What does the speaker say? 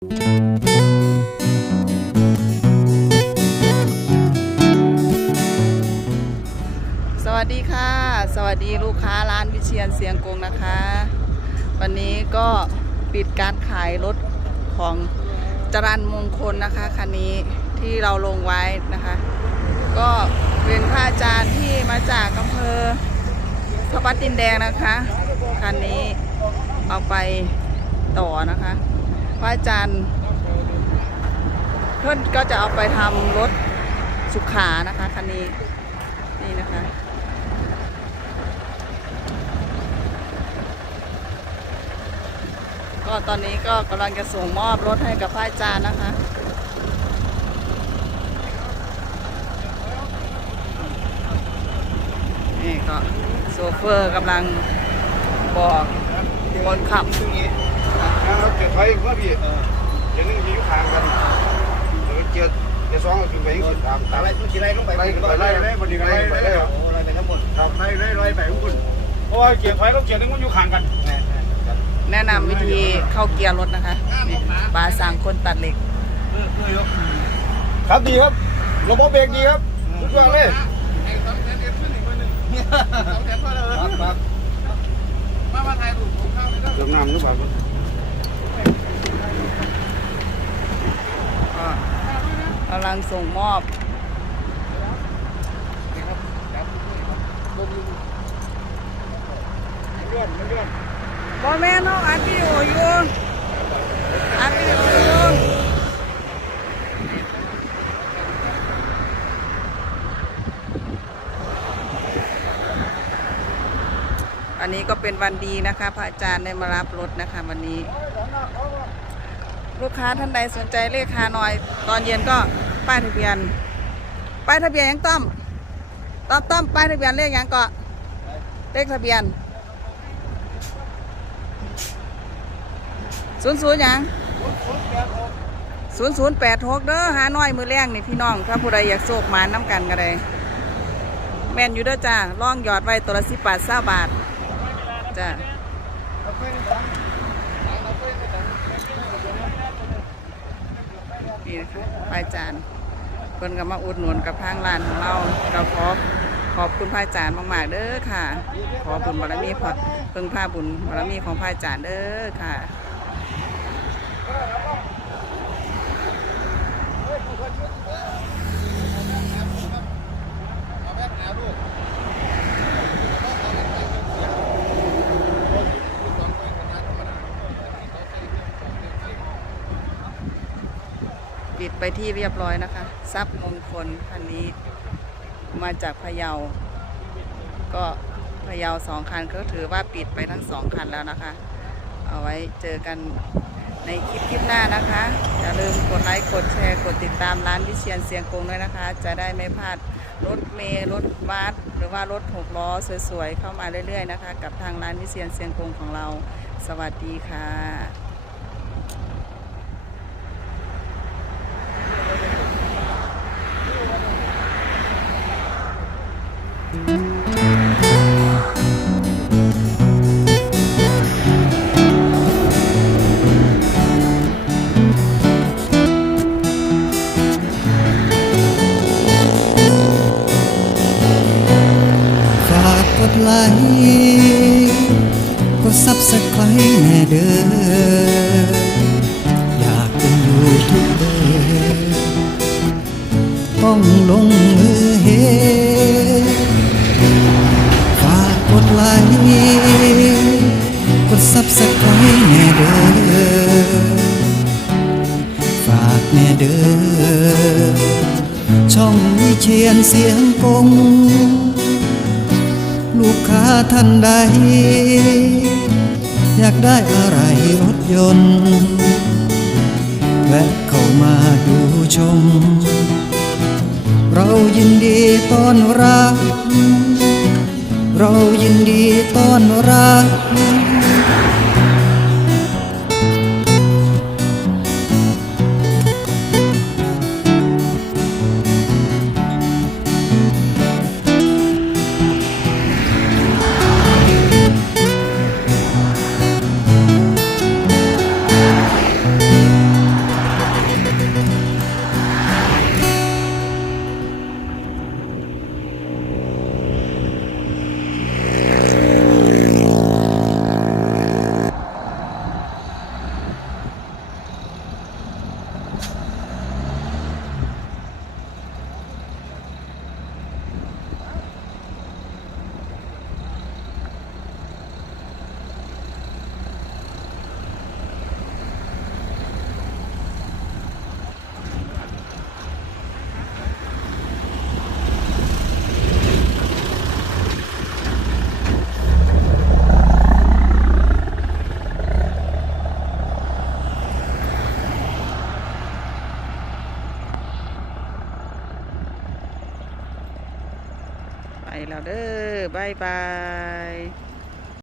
สวัสดีค่ะ สวัสดีลูกค้าร้านวิเชียนเสียงกงนะคะ วันนี้ก็ปิดการขายรถของจรันมงคลนะคะคันนี้ที่เราลงไว้นะคะ ก็เป็นพระอาจารย์ที่มาจากอำเภอพระปัดดินแดงนะคะคันนี้เอาไปต่อนะคะ พระอาจารย์เพื่อนก็จะเอาไปทำรถสุขานะคะคันนี้นี่นะคะก็ตอนนี้ก็กำลังจะส่งมอบรถให้กับพระอาจารย์นะคะนี่ก็โซเฟอร์กำลังบอกคนขับ ซึ่งนี้เก็บไว้เมื่อพี่เดี๋ยวนึงอยู่ข้างกันเดี๋ยวเกียร์เกียร์สองก็ขึ้นไปยังสิตามตามไล่ทุกทีไล่ลงไปไล่ไปไล่ไล่บนนี้ไล่ไปไล่โอ้ไล่ไปทั้งหมดครับไล่ไล่ไล่ไปทุกคนเพราะว่าเกียร์ไฟกับเกียร์นึงมันอยู่ข้างกันแม่แม่ครับแนะนำวิธีเข้าเกียร์รถนะคะนี่ปลาสั่งคนตัดเหล็กเออเออยกครับดีครับระบบเบรกดีครับทุกอย่างเลยครับครับเติมน้ำหรือเปล่า ก็ กำลังส่งมอบเลื่อนเลื่อนบอแม่นเอาอัดวิดีโออยู่อัดวิดีโออยู่อันนี้ก็เป็นวันดีนะคะ พระอาจารย์ได้มารับรถนะคะ วันนี้ ลูกค้าท่านใดสนใจเลขคาหน่อย ตอนเย็นก็ ป้ายทะเบียน ป้ายทะเบียนยังต้อมต้อมต้อมป้ายทะเบียนเลขยังเก็เลขทะเบียนศูนย์ศูนย์ยังศูนย์ศูนย์แปดหกเด้อหาน้อยมือแรงนี่พี่น้อง ถ้าผู้ใดอยากโศกหมานน้ำกันก็ได้แม่นอยู่เด้อจ้าล่องหยอดไว้ตัวละสิบบาทเศร้าบาท จ้า นี่นะคะพระอาจารย์เพิ่นก็มาอุดหนุนกับทางร้านของเราเราขอขอบคุณพระอาจารย์มากๆเด้อค่ะ ขอบุญบารมีพอเพิ่งพาบุญบารมีของพระอาจารย์เด้อค่ะ ปิดไปที่เรียบร้อยนะคะทรัพย์มงคลคันนี้มาจากพะเยา ก็พะเยาสองคันก็ถือว่าปิดไปทั้งสองคันแล้วนะคะ เอาไว้เจอกันในคลิปคลิปหน้านะคะ อย่าลืมกดไลค์กดแชร์กดติดตามร้านวิเชียนเสียงกงด้วยนะคะ จะได้ไม่พลาดรถเมล์รถบัสหรือว่ารถหกล้อสวยๆ เข้ามาเรื่อยๆนะคะ กับทางร้านวิเชียนเสียงกงของเรา สวัสดีค่ะ กดไลค์กดซับสไครต์แน่เด้ออยากเป็นยูทูบเบอร์ต้องลงมือเฮฝากกดไลค์กดซับสไครต์แน่เด้อฝากแน่เด้อช่องวิเชียนเสียงกง ค้าท่านใด อยากได้อะไรรถยนต์แวะเข้ามาดูชม เรายินดีต้อนรับ เรายินดีต้อนรับ แล้วเด้อบายบาย